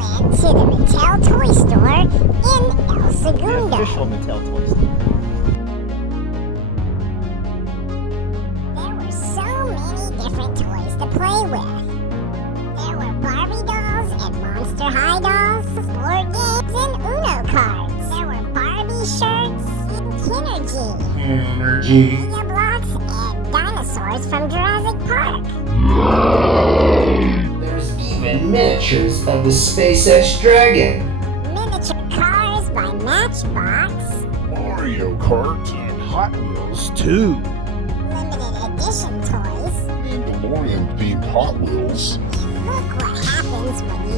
went to the Mattel Toy Store in El Segundo. The official Mattel Toy Store. There were so many different toys to play with. There were Barbie dolls and Monster High dolls, board games and Uno cards. There were Barbie shirts and Kinergy. Mega blocks and dinosaurs from Jurassic Park. There's even miniatures of the SpaceX Dragon. Miniature cars by Matchbox. Mario Kart and Hot Wheels too. Limited edition toys. Mandalorian themed Hot Wheels. And look what happens when